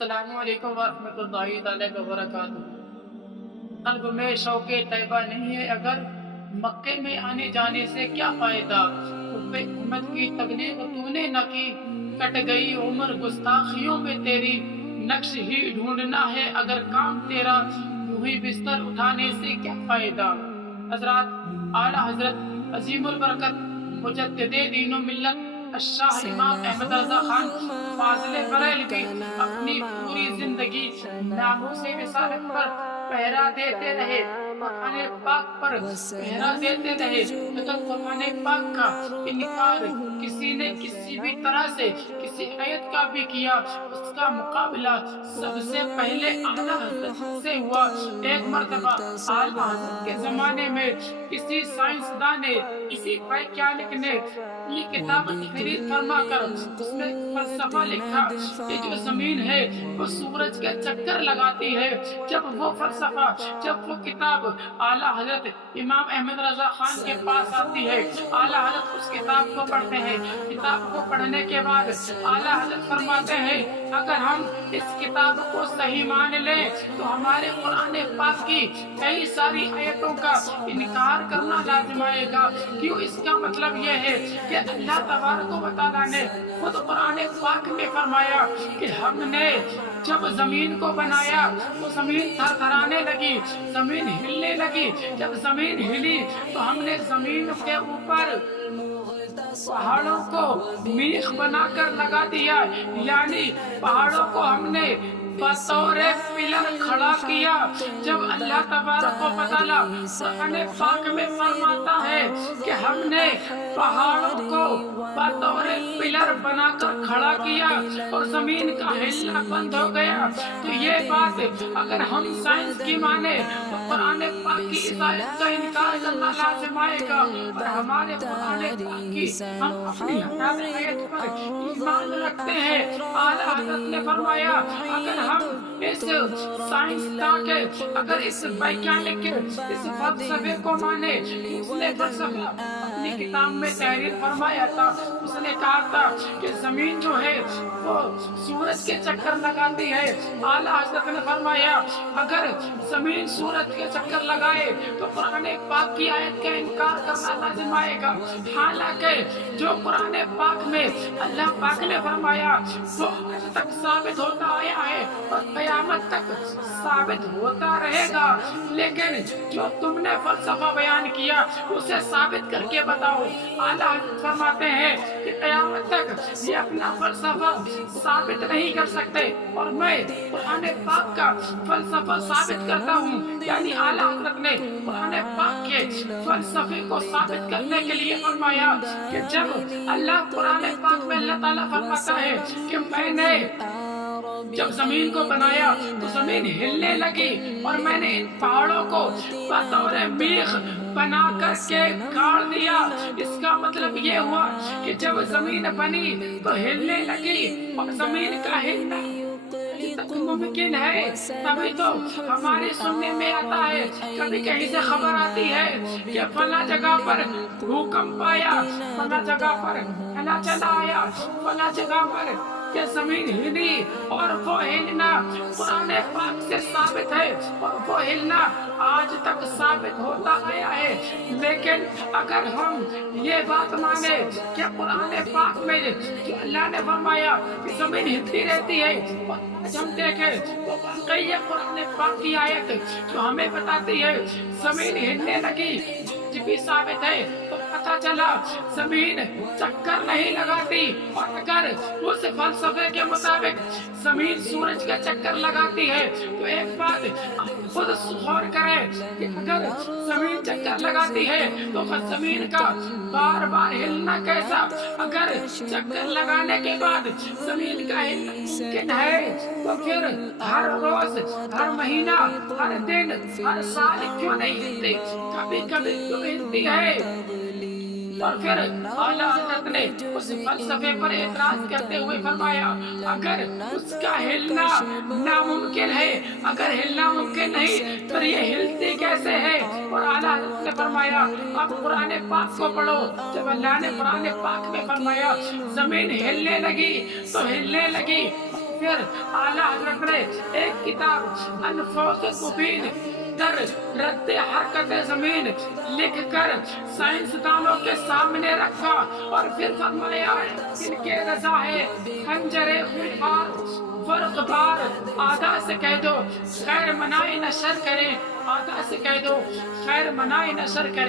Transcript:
السلام علیکم ورحمۃ اللہ تعالیٰ وبرکاتہ۔ قلب میں شوق طیبہ نہیں ہے اگر مکے میں آنے جانے سے کیا فائدہ؟ حب امت کی تبلیغ تو نے نہ کی، کٹ گئی عمر گستاخیوں میں تیری، نقش ہی ڈھونڈنا ہے اگر کام تیرا، یوں ہی بستر اٹھانے سے کیا فائدہ؟ حضرات، اعلیٰ حضرت عظیم البرکت مجدد دین و ملت الشاہ امام احمد رضا خان فاضل بریلوی اپنی پوری زندگی ناموس رسالت پر پہرا دیتے رہے، قرآن پاک پر پہرا دیتے رہے۔ اگر قرآن پاک کا انکار کسی نے کسی بھی طرح سے کسی آیت کا بھی کیا، اس کا مقابلہ سب سے پہلے اعلیٰ حضرت سے ہوا۔ ایک مرتبہ اعلیٰ حضرت کے زمانے میں کسی سائنسدان نے، کسی ویگیانک نے یہ کتاب تحریر فرما کر اس میں فلسفہ لکھا کہ جو زمین ہے وہ سورج کے چکر لگاتی ہے۔ جب وہ فلسفہ، جب وہ کتاب اعلیٰ حضرت امام احمد رضا خان کے پاس آتی ہے، اعلیٰ حضرت اس کتاب کو پڑھتے ہیں۔ کتاب کو پڑھنے کے بعد اعلیٰ حضرت فرماتے ہیں اگر ہم اس کتاب کو صحیح مان لیں تو ہمارے قرآن پاک کی کئی ساری آیتوں کا انکار کرنا لازم آئے گا۔ کیوں؟ اس کا مطلب یہ ہے کہ اللہ تبارک و تعالیٰ نے خود قرآن پاک میں فرمایا کہ ہم نے جب زمین کو بنایا تو زمین تھر تھرانے لگی، زمین ہلنے لگی۔ جب زمین ہلی تو ہم نے زمین کے اوپر پہاڑوں کو میخ بنا کر لگا دیا، یعنی پہاڑوں کو ہم نے بطور پلر کھڑا کیا۔ جب اللہ تبارک و تعالیٰ قرآن پاک میں فرماتا ہے کہ ہم نے پہاڑوں کو بطور پلر بنا کر کھڑا کیا اور زمین کا ہلنا بند ہو گیا، تو یہ بات اگر ہم سائنس کی مانے تو قرآن پاک کی اس آیت کا انکار کرنا لازم آئے گا۔ اور ہمارے قرآن پاک کی ہم اپنی حیات آیت پر ایمان رکھتے ہیں۔ اعلیٰ حضرت نے فرمایا اگر ہم اس سائنسدان کے، اگر اس ویگیانک کے اس فلسفے کو مانے، اس نے فلسفہ اپنی کتاب میں تحریر فرمایا تھا۔ اس نے کہا تھا کہ زمین جو ہے وہ سورج کے چکر لگاتی ہے۔ اعلیٰ حضرت نے فرمایا اگر زمین سورج کے چکر لگائے تو قرآن پاک کی آیت کا انکار کرنا لازم آئے گا۔ حالانکہ جو قرآن پاک میں اللہ پاک نے فرمایا وہ آج تک ثابت ہوتا آیا ہے اور قیامت تک ثابت ہوتا رہے گا، لیکن جو تم نے فلسفہ بیان کیا اسے ثابت کر کے بتاؤ۔ اعلیٰ حضرت فرماتے ہیں کہ قیامت تک یہ اپنا فلسفہ ثابت نہیں کر سکتے اور میں قرآن پاک کا فلسفہ ثابت کرتا ہوں۔ یعنی اعلیٰ حضرت نے قرآن پاک کے فلسفے کو ثابت کرنے کے لیے فرمایا کہ جب اللہ قرآن پاک میں اللہ تعالیٰ فرماتا ہے کہ میں نے جب زمین کو بنایا تو زمین ہلنے لگی اور میں نے ان پہاڑوں کو بطور میخ بنا کر کے گاڑ دیا، اس کا مطلب یہ ہوا کہ جب زمین بنی تو ہلنے لگی اور زمین کا ہلنا تک ممکن ہے۔ تبھی تو ہمارے سننے میں آتا ہے، کبھی کہیں سے خبر آتی ہے کہ فلاں جگہ پر بھوکمپ آیا، فلاں جگہ پر ہلا چلا آیا، فلاں جگہ پر کہ زمین ہلی، اور وہ ہلنا قرآن پاک سے ثابت ہے اور وہ ہلنا آج تک ثابت ہوتا آیا ہے۔ لیکن اگر ہم یہ بات مانے کہ قرآن پاک میں جو اللہ نے فرمایا کہ زمین ہلتی رہتی ہے، اور آج ہم دیکھیں وہ واقعی قرآن پاک کی آیت جو ہمیں بتاتی ہے زمین ہلنے لگی بھی ثابت ہے، تو پتہ چلا زمین چکر نہیں لگاتی۔ اور اگر اس فلسفے کے مطابق زمین سورج کا چکر لگاتی ہے تو ایک بات خود غور کریں کہ اگر زمین چکر لگاتی ہے تو زمین کا بار بار ہلنا کیسا؟ اگر چکر لگانے کے بعد زمین کا ہلنا ممکن ہے تو پھر ہر روز، ہر مہینہ، ہر دن، ہر سال کیوں نہیں ہلتی؟ کبھی کبھی کیوں ہلتی ہے؟ اور پھر اعلیٰ حضرت نے اس فلسفے پر اعتراض کرتے ہوئے فرمایا اگر اس کا ہلنا ناممکن ہے، اگر ہلنا ممکن نہیں تو یہ ہلتی کیسے ہے؟ اور اعلیٰ حضرت نے فرمایا اب قرآن پاک کو پڑھو۔ جب اللہ نے قرآن پاک میں فرمایا زمین ہلنے لگی تو ہلنے لگی، پھر اعلیٰ حضرت نے ایک کتاب الفوز المبین در رد حرکت زمین لکھ کر سائنسدانوں کے سامنے رکھا اور پھر فرمایا ان کے رضا ہے خنجر خونخوار فرق بار آدھا سے کہہ دو خیر منائی نشر کریں آدھا سے کہہ دو خیر منائی نشر کریں